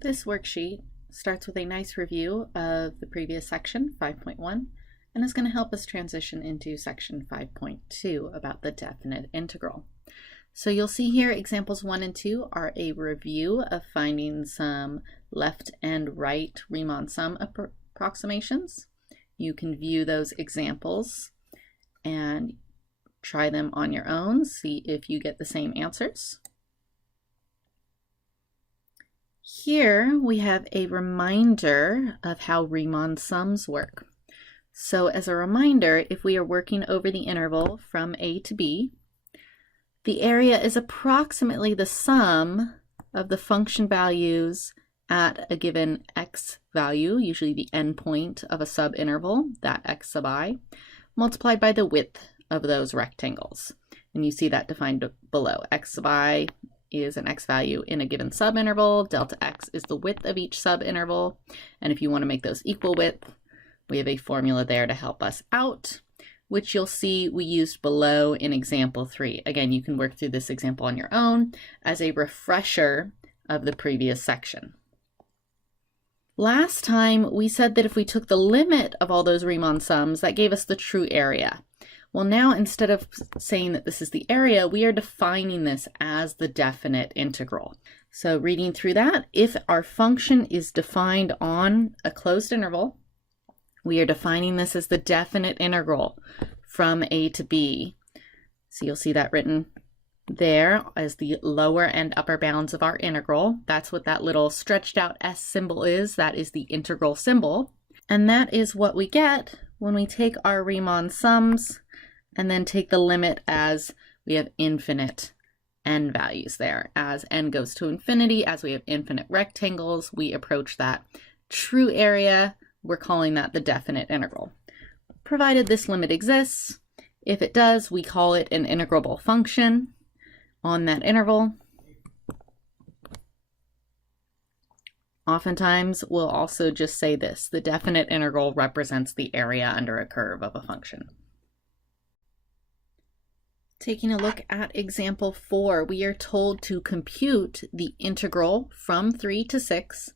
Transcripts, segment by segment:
This worksheet starts with a nice review of the previous section, 5.1, and is going to help us transition into section 5.2 about the definite integral. So you'll see here examples 1 and 2 are a review of finding some left and right Riemann sum approximations. You can view those examples and try them on your own, see if you get the same answers. Here we have a reminder of how Riemann sums work. So as a reminder, if we are working over the interval from A to B, the area is approximately the sum of the function values at a given x value, usually the endpoint of a subinterval, that x sub I, multiplied by the width of those rectangles. And you see that defined below. X sub I is an x value in a given subinterval. Delta x is the width of each subinterval. And if you want to make those equal width, we have a formula there to help us out, which you'll see we used below in example 3. Again, you can work through this example on your own as a refresher of the previous section. Last time we said that if we took the limit of all those Riemann sums, that gave us the true area. Well, now instead of saying that this is the area, we are defining this as the definite integral. So reading through that, if our function is defined on a closed interval, we are defining this as the definite integral from A to B. So you'll see that written there as the lower and upper bounds of our integral. That's what that little stretched out S symbol is. That is the integral symbol. And that is what we get when we take our Riemann sums and then take the limit as we have infinite n values there. As n goes to infinity, as we have infinite rectangles, we approach that true area. We're calling that the definite integral. Provided this limit exists, if it does, we call it an integrable function on that interval. Oftentimes, we'll also just say this: the definite integral represents the area under a curve of a function. Taking a look at example 4, we are told to compute the integral from 3 to 6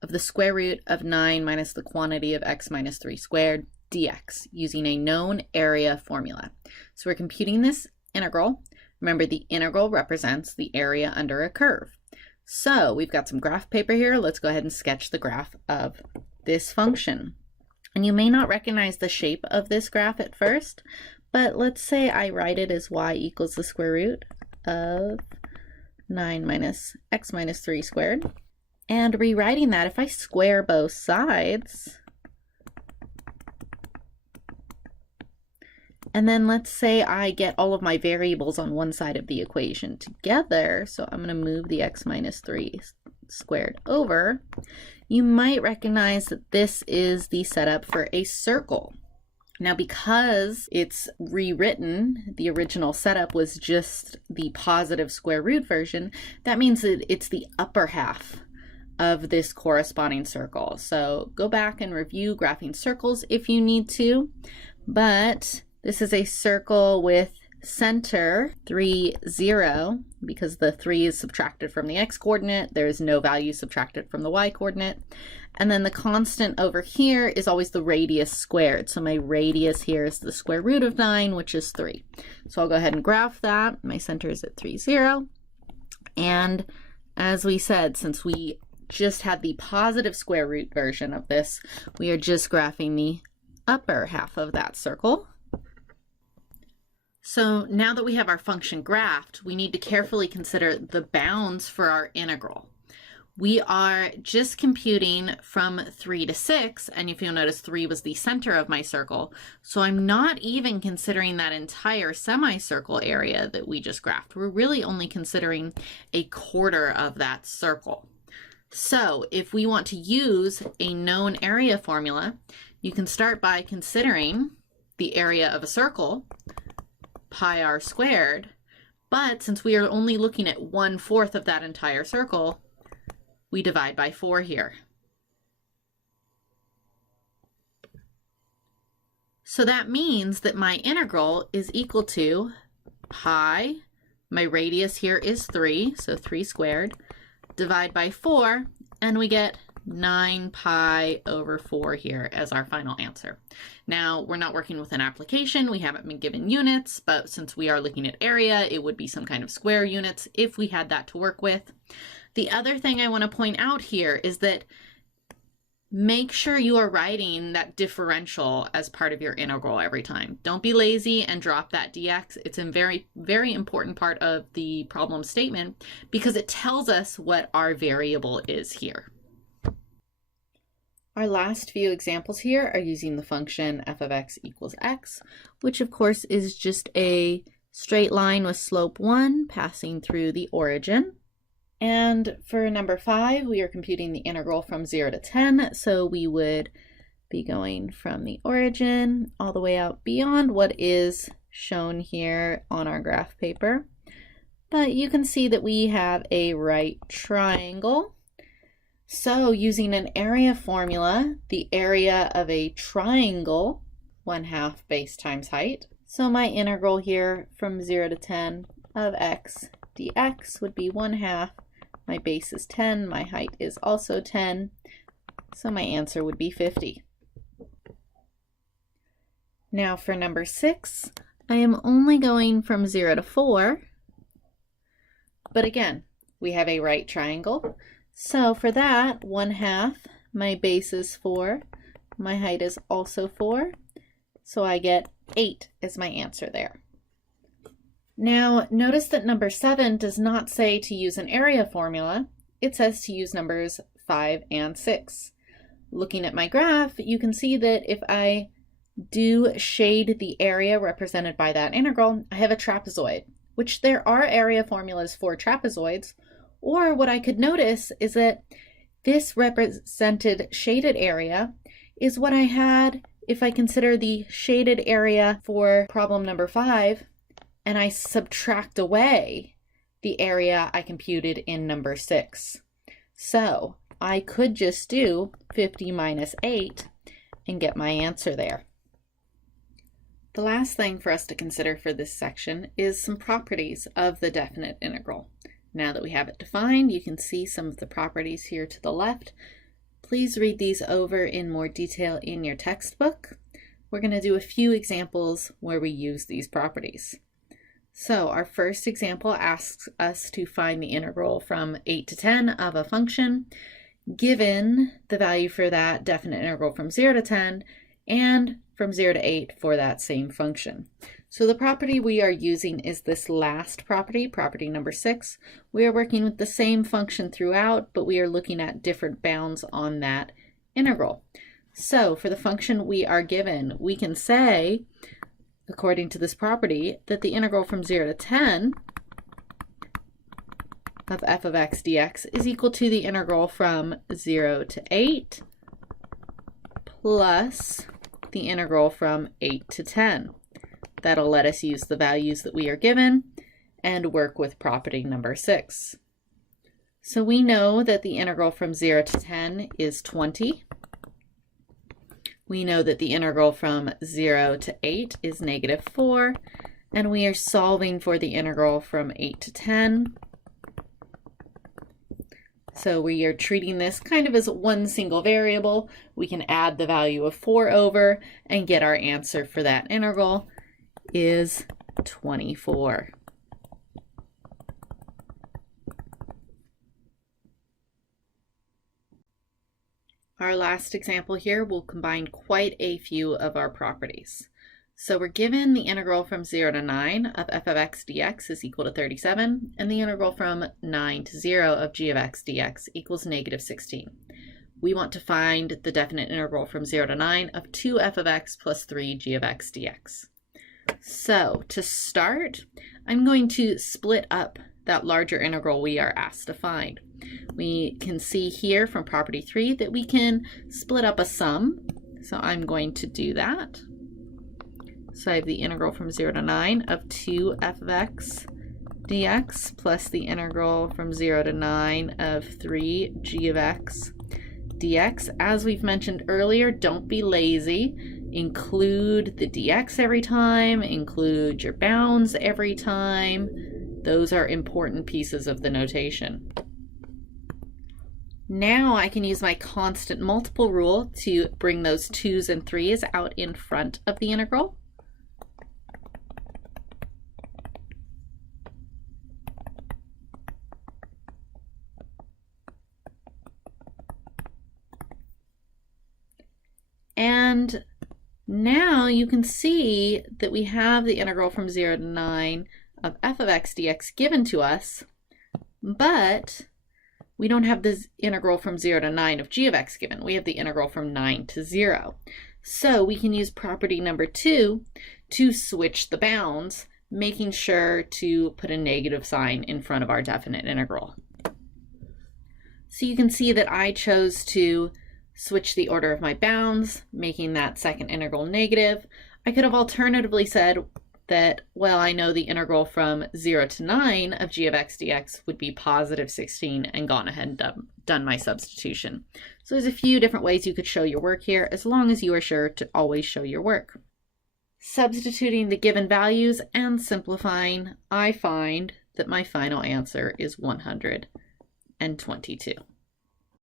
of the square root of 9 minus the quantity of x minus 3 squared dx using a known area formula. So we're computing this integral. Remember, the integral represents the area under a curve. So we've got some graph paper here. Let's go ahead and sketch the graph of this function. And you may not recognize the shape of this graph at first, but let's say I write it as y equals the square root of 9 minus x minus 3 squared. And rewriting that, if I square both sides, and then let's say I get all of my variables on one side of the equation together, so I'm going to move the x minus 3 squared over, you might recognize that this is the setup for a circle. Now, because it's rewritten, the original setup was just the positive square root version, that means that it's the upper half of this corresponding circle. So go back and review graphing circles if you need to, but this is a circle with center 3, 0, because the 3 is subtracted from the x coordinate. There's no value subtracted from the y coordinate. And then the constant over here is always the radius squared. So my radius here is the square root of 9, which is 3. So I'll go ahead and graph that. My center is at 3, 0. And as we said, since we just had the positive square root version of this, we are just graphing the upper half of that circle. So now that we have our function graphed, we need to carefully consider the bounds for our integral. We are just computing from 3 to 6, and if you'll notice, 3 was the center of my circle, so I'm not even considering that entire semicircle area that we just graphed. We're really only considering a quarter of that circle. So if we want to use a known area formula, you can start by considering the area of a circle, pi r squared, but since we are only looking at 1/4 of that entire circle, we divide by 4 here. So that means that my integral is equal to pi, my radius here is 3, so 3 squared, divide by 4, and we get 9 pi over 4 here as our final answer. Now, we're not working with an application, we haven't been given units, but since we are looking at area, it would be some kind of square units if we had that to work with. The other thing I want to point out here is that make sure you are writing that differential as part of your integral every time. Don't be lazy and drop that dx. It's a very, very important part of the problem statement because it tells us what our variable is here. Our last few examples here are using the function f of x equals x, which of course is just a straight line with slope 1 passing through the origin. And for number 5, we are computing the integral from 0 to 10, so we would be going from the origin all the way out beyond what is shown here on our graph paper. But you can see that we have a right triangle. So using an area formula, the area of a triangle, 1/2 base times height. So my integral here from 0 to 10 of x dx would be 1/2. My base is 10, my height is also 10, so my answer would be 50. Now for number 6, I am only going from 0 to 4, but again, we have a right triangle. So for that, 1/2, my base is 4, my height is also 4, so I get 8 as my answer there. Now notice that number 7 does not say to use an area formula, it says to use numbers 5 and 6. Looking at my graph, you can see that if I do shade the area represented by that integral, I have a trapezoid, which there are area formulas for trapezoids. Or what I could notice is that this represented shaded area is what I had if I consider the shaded area for problem number 5 and I subtract away the area I computed in number 6. So I could just do 50 minus 8 and get my answer there. The last thing for us to consider for this section is some properties of the definite integral. Now that we have it defined, you can see some of the properties here to the left. Please read these over in more detail in your textbook. We're going to do a few examples where we use these properties. So our first example asks us to find the integral from 8 to 10 of a function, given the value for that definite integral from 0 to 10 and from 0 to 8 for that same function. So the property we are using is this last property, property number 6. We are working with the same function throughout, but we are looking at different bounds on that integral. So for the function we are given, we can say, according to this property, that the integral from 0 to 10 of f of x dx is equal to the integral from 0 to 8 plus the integral from 8 to 10. That'll let us use the values that we are given and work with property number 6. So we know that the integral from 0 to 10 is 20. We know that the integral from 0 to 8 is -4, and we are solving for the integral from 8 to 10. So we are treating this kind of as one single variable. We can add the value of 4 over and get our answer for that integral is 24. Our last example here will combine quite a few of our properties. So we're given the integral from 0 to 9 of f of x dx is equal to 37, and the integral from 9 to 0 of g of x dx equals -16. We want to find the definite integral from 0 to 9 of 2f of x plus 3 g of x dx. So to start, I'm going to split up that larger integral we are asked to find. We can see here from property 3 that we can split up a sum. So I'm going to do that. So I have the integral from 0 to 9 of 2f of x dx plus the integral from 0 to 9 of 3 g of x dx. As we've mentioned earlier, don't be lazy. Include the dx every time, include your bounds every time. Those are important pieces of the notation. Now I can use my constant multiple rule to bring those 2's and 3's out in front of the integral. And now you can see that we have the integral from 0 to 9 of f of x dx given to us, but we don't have this integral from 0 to 9 of g of x given. We have the integral from 9 to 0. So we can use property number 2 to switch the bounds, making sure to put a negative sign in front of our definite integral. So you can see that I chose to switch the order of my bounds, making that second integral negative. I could have alternatively said that, well, I know the integral from 0 to 9 of g of x dx would be positive 16 and gone ahead and done my substitution. So there's a few different ways you could show your work here, as long as you are sure to always show your work. Substituting the given values and simplifying, I find that my final answer is 122.